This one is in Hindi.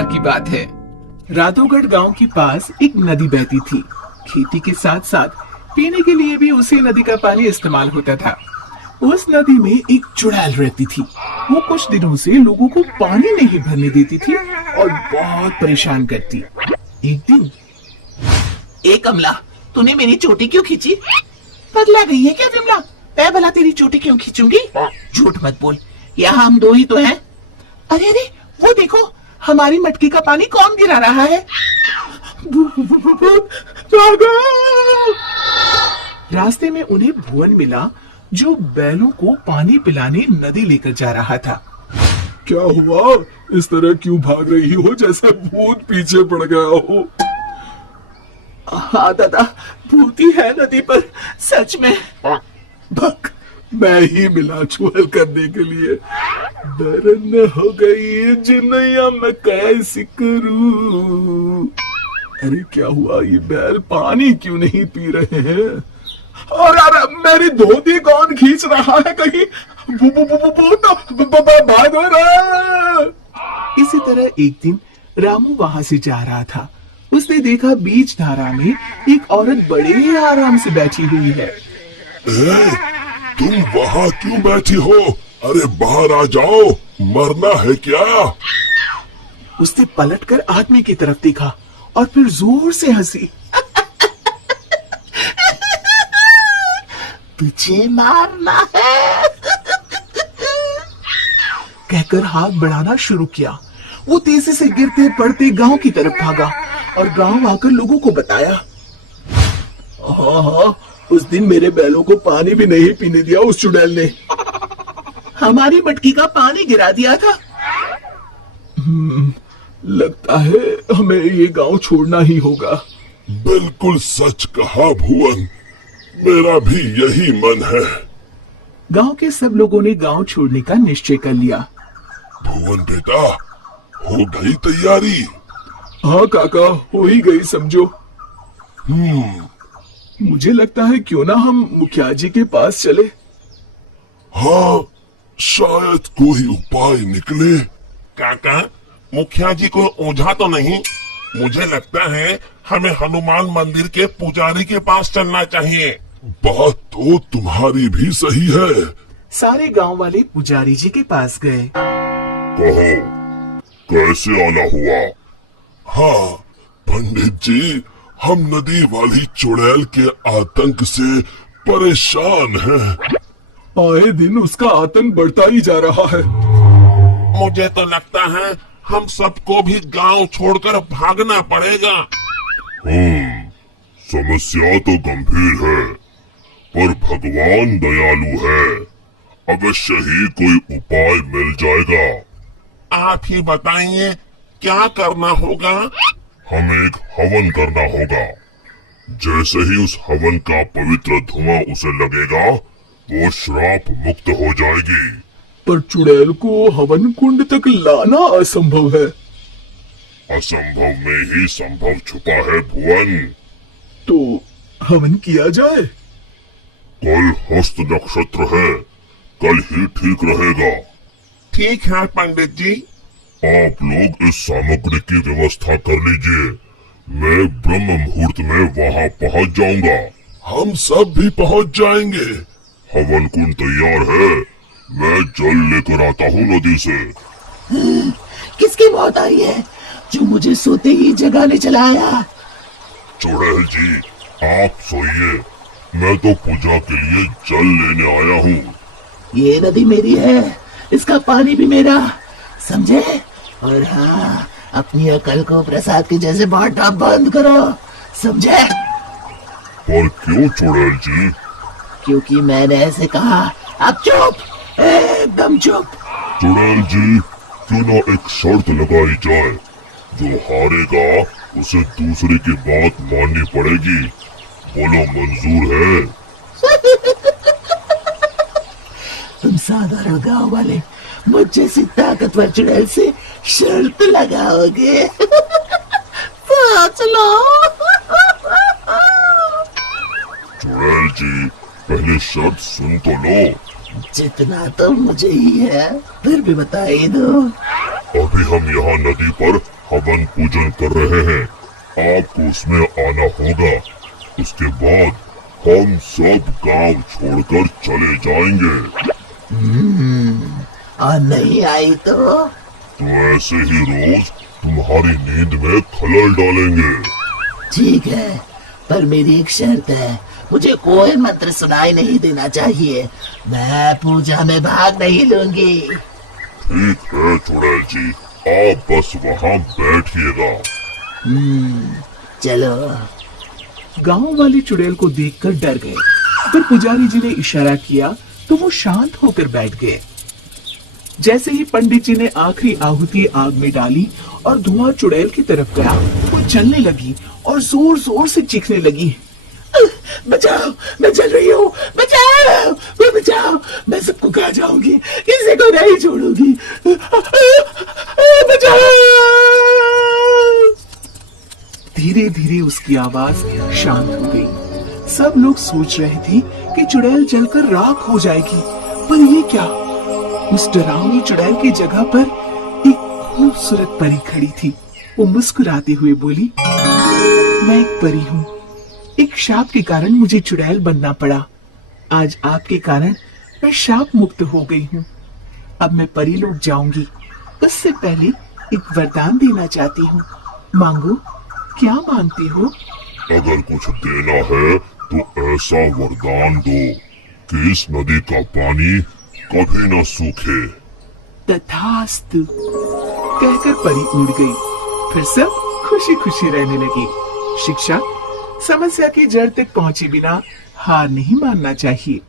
बार की बात है। राधोगढ़ गांव के पास एक नदी बहती थी। खेती के साथ साथ पीने के लिए भी उसी नदी का पानी इस्तेमाल होता था। उस नदी में एक चुड़ैल रहती थी। वो कुछ दिनों से लोगों को पानी नहीं भरने देती थी और बहुत परेशान करती। एक दिन, ए कमला, तूने मेरी चोटी क्यों खींची? पगला गई है क्या विमला? मैं भला तेरी चोटी क्यों खींचूंगी? झूठ मत बोल, यहाँ हम दो ही तो हैं। अरे अरे, वो देखो, हमारी मटकी का पानी कौन गिरा रहा है? रास्ते में उन्हें भुवन मिला, जो बैलों को पानी पिलाने नदी लेकर जा रहा था। क्या हुआ? इस तरह क्यों भाग रही हो जैसे भूत पीछे पड़ गया हो? हाँ दादा, भूती है नदी पर, सच में। भक, मैं ही मिला चुहल करने के लिए। दरन हो गई जिनैया, मैं कैसी करूं? अरे क्या हुआ? ये बैल पानी क्यों नहीं पी रहे हैं? और यार, मेरी धोती कौन खींच रहा है? कहीं बाद हो रहा। इसी तरह एक दिन रामू वहां से जा रहा था। उसने देखा बीच धारा में एक औरत बड़े आराम से बैठी हुई है। तुम वहाँ क्यों बैठी हो? अरे बाहर आ जाओ, मरना है क्या? उसने पलटकर आदमी की तरफ देखा और फिर जोर से हंसी। तुझे मारना है? कहकर हाथ बढ़ाना शुरू किया। वो तेजी से गिरते पड़ते गांव की तरफ भागा और गांव आकर लोगों को बताया। हाँ, उस दिन मेरे बैलों को पानी भी नहीं पीने दिया उस चुड़ैल ने। हमारी मटकी का पानी गिरा दिया था। लगता है हमें ये गांव छोड़ना ही होगा। बिल्कुल सच कहा भुवन, मेरा भी यही मन है। गांव के सब लोगों ने गांव छोड़ने का निश्चय कर लिया। भुवन बेटा, हो गई तैयारी? हाँ काका, हो ही गई समझो। मुझे लगता है क्यों ना हम मुखिया जी के पास चले। हाँ, शायद कोई उपाय निकले। काका, मुखिया जी को ओझा तो नहीं? मुझे लगता है हमें हनुमान मंदिर के पुजारी के पास चलना चाहिए। बात तो तुम्हारी भी सही है। सारे गांव वाले पुजारी जी के पास गए। कहो, कैसे आना हुआ? हाँ पंडित जी, हम नदी वाली चुड़ैल के आतंक से परेशान हैं। आए दिन उसका आतंक बढ़ता ही जा रहा है। मुझे तो लगता है हम सबको भी गांव छोड़कर भागना पड़ेगा। समस्या तो गंभीर है, पर भगवान दयालु है। अवश्य ही कोई उपाय मिल जाएगा। आप ही बताइए, क्या करना होगा? हमें एक हवन करना होगा। जैसे ही उस हवन का पवित्र धुआं उसे लगेगा, वो श्राप मुक्त हो जाएगी। पर चुड़ैल को हवन कुंड तक लाना असंभव है। असंभव में ही संभव छुपा है भुवन। तो हवन किया जाए? कल हस्त नक्षत्र है, कल ही ठीक रहेगा। ठीक है पंडित जी। आप लोग इस सामग्री की व्यवस्था कर लीजिए। मैं ब्रह्म मुहूर्त में वहाँ पहुँच जाऊंगा। हम सब भी पहुँच जाएंगे। हवन कुंड तैयार है। मैं जल लेकर आता हूँ नदी से। किसकी मौत आई है जो मुझे सोते ही जगाने चला आया? चुड़ैल जी, आप सोइए, मैं तो पूजा के लिए जल लेने आया हूँ। ये नदी मेरी है, इसका पानी भी मेरा, समझे? और हाँ, अपनी अकल को प्रसाद के जैसे बांटना बंद करो, समझे? पर क्यों चुड़ैल जी? क्योंकि मैंने ऐसे कहा। अब चुप, एकदम चुप। चुड़ैल जी, क्यों ना एक शर्त लगाई जाए। जो हारेगा उसे दूसरे की बात माननी पड़ेगी। बोलो, मंजूर है? तुम साधारण गांव वाले मुझ जैसी ताकतवर चुड़ैल से शर्त लगाओगे? चलो। चुड़ैल जी, पहले शर्त सुन तो लो। जितना तो मुझे ही है, फिर भी बताइए दो। अभी हम यहाँ नदी पर हवन पूजन कर रहे हैं, आपको उसमें आना होगा। उसके बाद हम सब गांव छोड़कर चले जाएंगे। और नहीं आई तो ऐसे ही रोज तुम्हारी नींद में खलल डालेंगे। ठीक है, पर मेरी एक शर्त है, मुझे कोई मंत्र सुनाई नहीं देना चाहिए। मैं पूजा में भाग नहीं लूंगी। ठीक है चुड़ैल जी, आप बस वहाँ बैठिएगा। चलो। गांव वाले चुड़ैल को देखकर डर गए, पर पुजारी जी ने इशारा किया तो वो शांत होकर बैठ गए। जैसे ही पंडित जी ने आखिरी आहुति आग में डाली और धुआं चुड़ैल की तरफ गया, वो जलने लगी और जोर जोर से चीखने लगी। बचाओ, मैं जल रही हूँ, बचाओ, मैं बचाओ, मैं सबको खा जाऊंगी, किसी को नहीं छोड़ूंगी, बचाओ। धीरे धीरे उसकी आवाज शांत हो गई। सब लोग सोच रहे थे कि चुड़ैल जलकर राख हो जाएगी, पर ये क्या? उस डरावनी चुड़ैल की जगह पर एक खूबसूरत परी खड़ी थी। वो मुस्कुराते हुए बोली, मैं एक परी हूँ। एक शाप के कारण मुझे चुड़ैल बनना पड़ा। आज आपके कारण मैं शाप मुक्त हो गई हूँ। अब मैं परी लोग जाऊंगी। उससे पहले एक वरदान देना चाहती हूँ। मांगो, क्या मांगती हो? अगर कुछ देना है तो ऐसा वरदान दो कि इस नदी का पानी कभी न सूखे। तथास्तु कहकर परी उड़ गई। फिर सब खुशी खुशी रहने लगे। शिक्षा, समस्या की जड़ तक पहुंचे बिना हार नहीं मानना चाहिए।